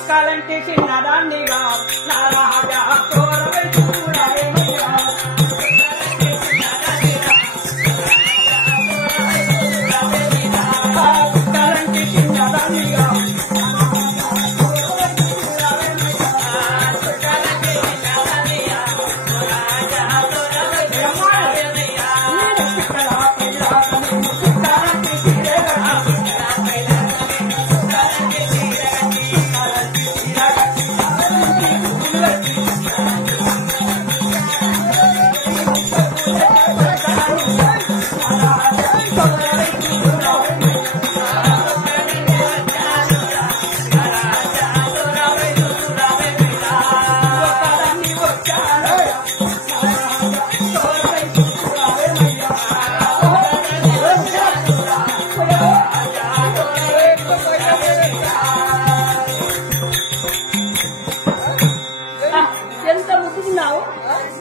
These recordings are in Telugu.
చుక్కలంటే చిన్నదాన్నిగా నా రాజా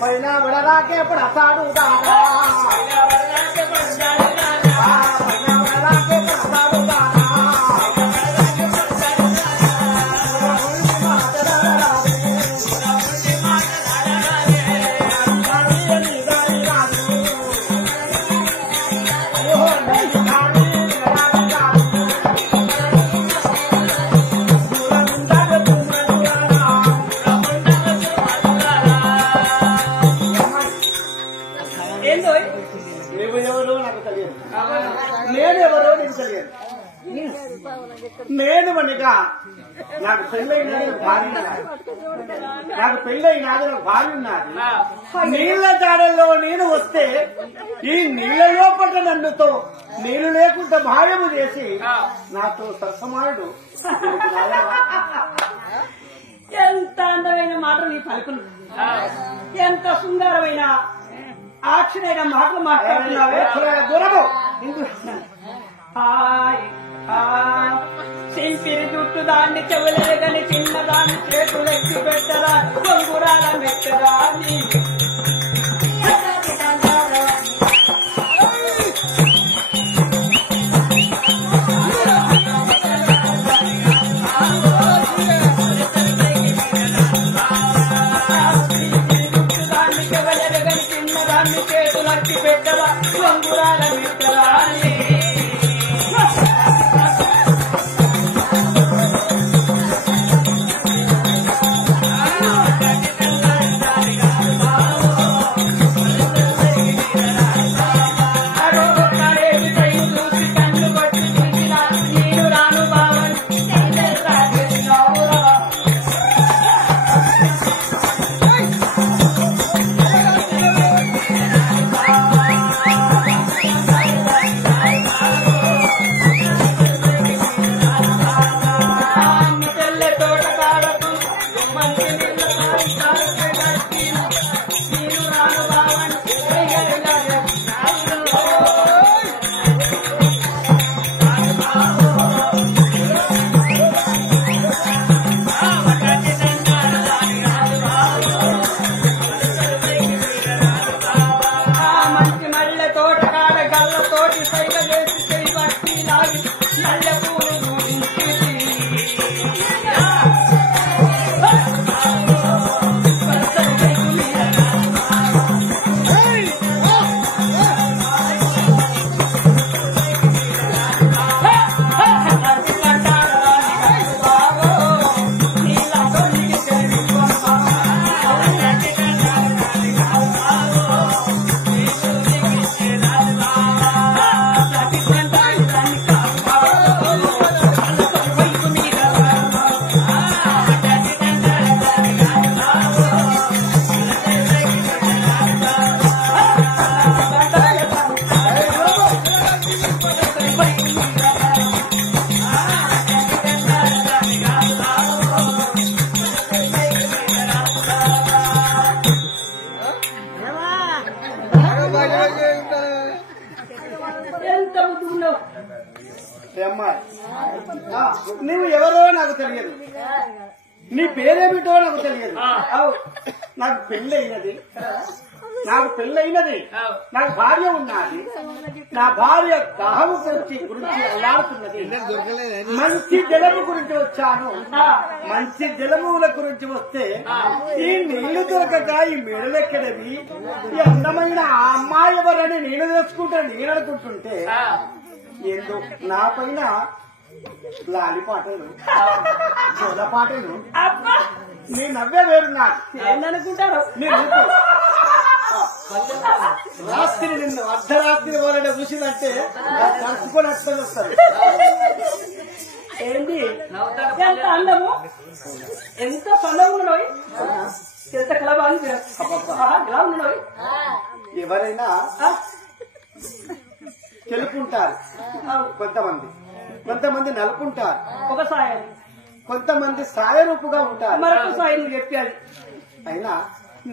పైన బడరాకే పడతాడు దానా నేను మనక నాకు పెళ్ళైనా భార్య నాకు పెళ్ళైనాది నాకు భార్య ఉన్నది నీళ్ల జాడల్లో నేను వస్తే ఈ నీళ్లలో పడ్డ నన్నుతో నీళ్లు లేకుండా భార్యము చేసి నాతో సరసమానుడు ఎంత అందమైన మాటలు నీ పలుకులు ఎంత సుందరమైన ఆక్షరైన మాటలు మాట్లాడుతున్నావే దూరము సింపిరి జుట్టు దాన్ని చెవులేదని చిన్నదాన్ని చేతులెక్కి పెట్టరా కొంగురాల మెట్టరా దాన్ని చెవులేదని చిన్నదాన్ని చేతులెక్కి పెట్టరా కొంగురాల మెట్టరా నువ్వు ఎవరో నాకు తెలియదు, నీ పేరేమిటో నాకు తెలియదు. నాకు పెళ్లి అయినది, నాకు పెళ్ళైనది, నాకు భార్య ఉన్నది. నా భార్య దాహము గురించి అల్లాడుతున్నది. మంచి జలము గురించి వచ్చాను. మంచి జలముల గురించి వస్తే ఈ నీళ్లు దొరకక ఈ మెడలెక్కడవి, ఈ అందమైన ఆ అమ్మాయి ఎవరని నేను తెలుసుకుంటాను. నేను అనుకుంటుంటే ఏందో నా పైన లాలి పాటలు, జోల పాటలు, నీ నవ్వే వేరు. నాకు ఏందనుకుంటారు నేను రాత్రి నిన్ను అర్ధరాత్రి వాళ్ళని చూసిందంటే కలుసుకొని వస్తారు. ఏంటి ఎంత అందము, ఎంత సందము ఉన్నవి, ఎంత కలబాలి ఇలా ఉన్నవి. ఎవరైనా తెలుపుంటారు, కొంతమంది నలుపుంటారు, ఒక సాయం కొంతమంది సాయరూపుగా ఉంటారు, మరొక సాయం చెప్పాలి. అయినా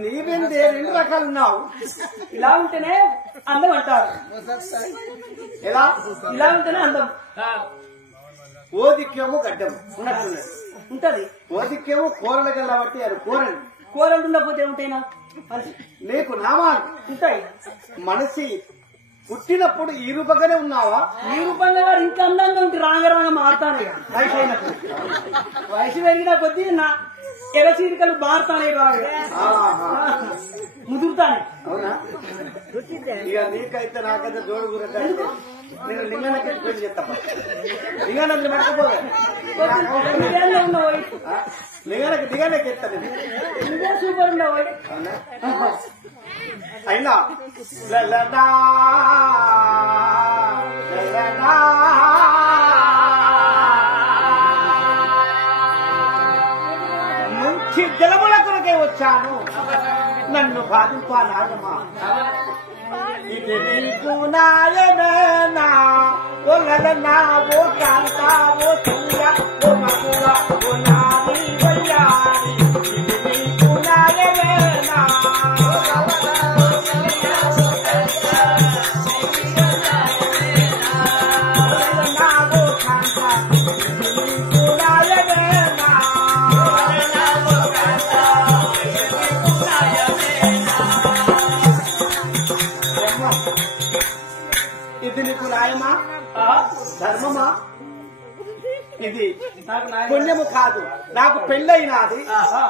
నీవెందే 2 రకాలు ఉన్నావు. ఇలా ఉంటేనే అందం అంటారు. ఎలా? ఇలా ఉంటేనే అందం. ఓ దిక్కేమో గడ్డం ఉన్నట్టున్నది ఉంటది, ఓ దిక్కేమో కూరలు కాబట్టి అది కూరలు. కూరలు ఉండకపోతే ఉంటాయినా నీకు నామాలు ఉంటాయి. మనిషి పుట్టినప్పుడు ఈ రూపంగానే ఉన్నావా? ఈ రూపంగా ఇంకా అందంగా ఉంటే రాంగరంగా మారుతాను. వయసు అయినప్పుడు వయసు పెరిగిన కొద్దీ నా ఎలచీరికలు మారుతానే బాగా ముదురుతానే. అవునా? ఇక నీకైతే నాకైతే జోడు గురించి నేను లింగానికి పెళ్లి చేస్తాను. లింగానికి పడకపోతే ఉండవు, లింగానికి దిగానికి ఎత్తాను. ఇంకే సూపర్ ఉండవు. అయినా లలనా లలనా మంచి జలముల కొరకే వచ్చాను. నన్ను బాధింపాలాగమా? ఇది నీకు నాయనా ఓ లలనా ఓ కాంత ఓ తుంగ ఓ మగువ ఓ నాది వయ్యారి. ఇది నీకు నాయనా ఇది నీకు న్యాయమా, ధర్మమా? ఇది పుణ్యము కాదు. నాకు పెళ్ళైనది,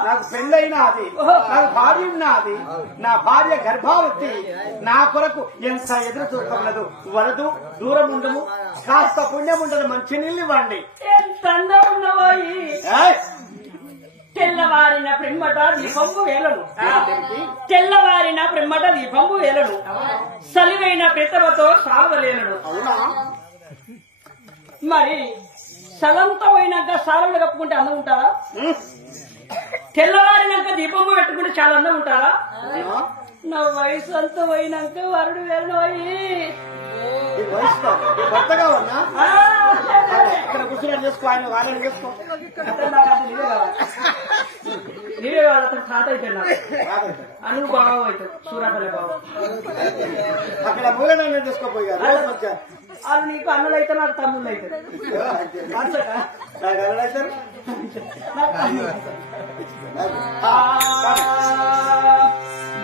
నాకు భార్య ఉన్నది. నా భార్య గర్భావతి. నా కొరకు ఎంత ఎదురు చూడలేదు. వరదు, దూరం ఉండము, కాస్త పుణ్యం ఉండదు. మంచి నీళ్ళు ఇవ్వండి. ఎంత అందం ఉన్నవాయి. తెల్లవారిన బ్రహ్మట దీపంబు వేలను, తెల్లవారిన బ్రహ్మట దీపంబు వేలను, సలివైన పెద్దవతో సావలేనడు. అవునా? మరి సలంతో అయినాక సారలు కప్పుకుంటే అందం ఉంటారా? తెల్లవారినాక దీపంబు పెట్టుకుంటే చాలా అందం ఉంటారా? నా వయసు అంతా పోయినాక వరుడు వేలనోయి. భర్త కావన్నా ఇక్కడ కూర్చుని చేసుకో, ఆయన వాళ్ళని చేసుకో. నీవే కాదు, అతను తాత అయిపోయినా అను బాగా అవుతావు. సూరాపల్లి బాబు అక్కడ మూలన చేసుకోపోయారు. అది నీకు అన్నలు అయితే నాకు తమ్ముళ్ళు అవుతారు.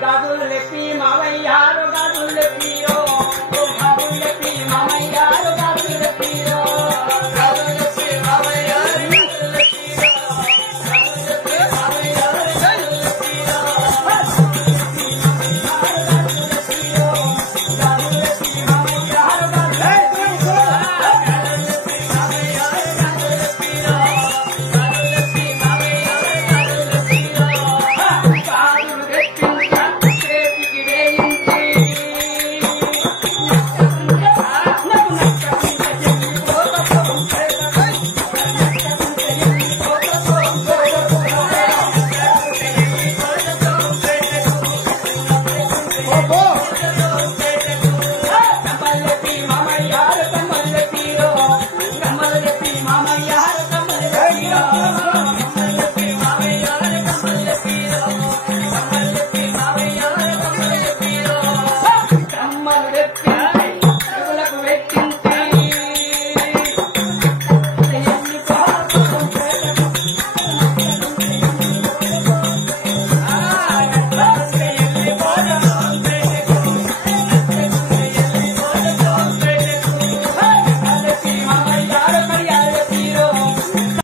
గదులు లెప్పి మావయ్యారు, గదులు లెప్పి